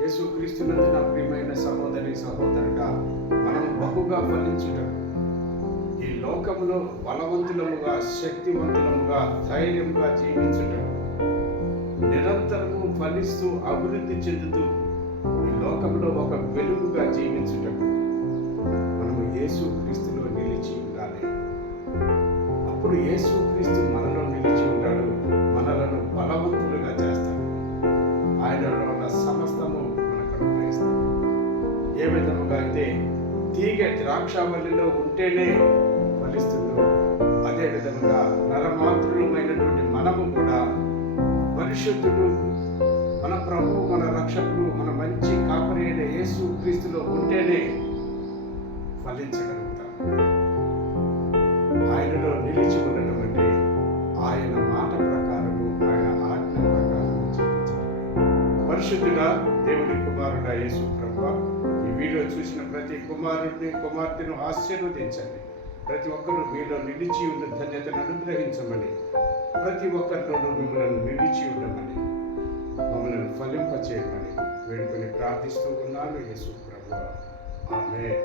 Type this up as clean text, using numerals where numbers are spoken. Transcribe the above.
యేసుక్రీస్తునందు నా ప్రియమైన సహోదరి సహోదరుడా, మనము బహుగా ఫలించుటకు, ఈ లోకంలో బలవంతులముగా, శక్తివంతులముగా, ధైర్యంగా జీవించుటకు, నిరంతరము ఫలిస్తూ అభివృద్ధి చెందుతూ ఈ లోకంలో ఒక వెలుగుగా జీవించుటకు మనము యేసుక్రీస్తులో నిలిచి ఉండాలి. అప్పుడు యేసుక్రీస్తు మనలో నిలిచి ఉంటాడు, మనలను బలవంతులుగా చేస్తాడు. ఆయనలో ఉన్న సమస్తము మనకు అనుగ్రహిస్తాడు. ఏ విధముగా అయితే తీగ ద్రాక్షావల్లిలో ఉంటేనే ఫలిస్తుందో, అదే విధముగా నరమాతృలమైనటువంటి మనము కూడా పరిశుద్ధుడు, మన ప్రభువు, మన రక్షకుడు, మన మంచి కాపరి అయిన యేసుక్రీస్తులో ఉంటేనే ఫలించగలుగుతాం. ఆయనలో నిలిచి ఉండటం అంటే ఆయన మాట ప్రకారము, ఆయన ఆజ్ఞ ప్రకారము జీవించడం. పరిశుద్ధుడా, దేవుని కుమారుడా యేసు ప్రభువా, ఈ వీడియో చూసిన ప్రతి కుమారుడిని, కుమార్తెను ఆశీర్వదించండి. ప్రతి ఒక్కరూ మీలో నిలిచి ఉన్న ధన్యతను అనుగ్రహించమని, ప్రతి ఒక్కరిలోనూ మిమ్మల్ని నిలిచి ఉండమని, మమ్మల్ని ఫలింపచేయమని వేడుకొని ప్రార్థిస్తూ ఉన్నాను యేసు ప్రభువా. ఆమేన్.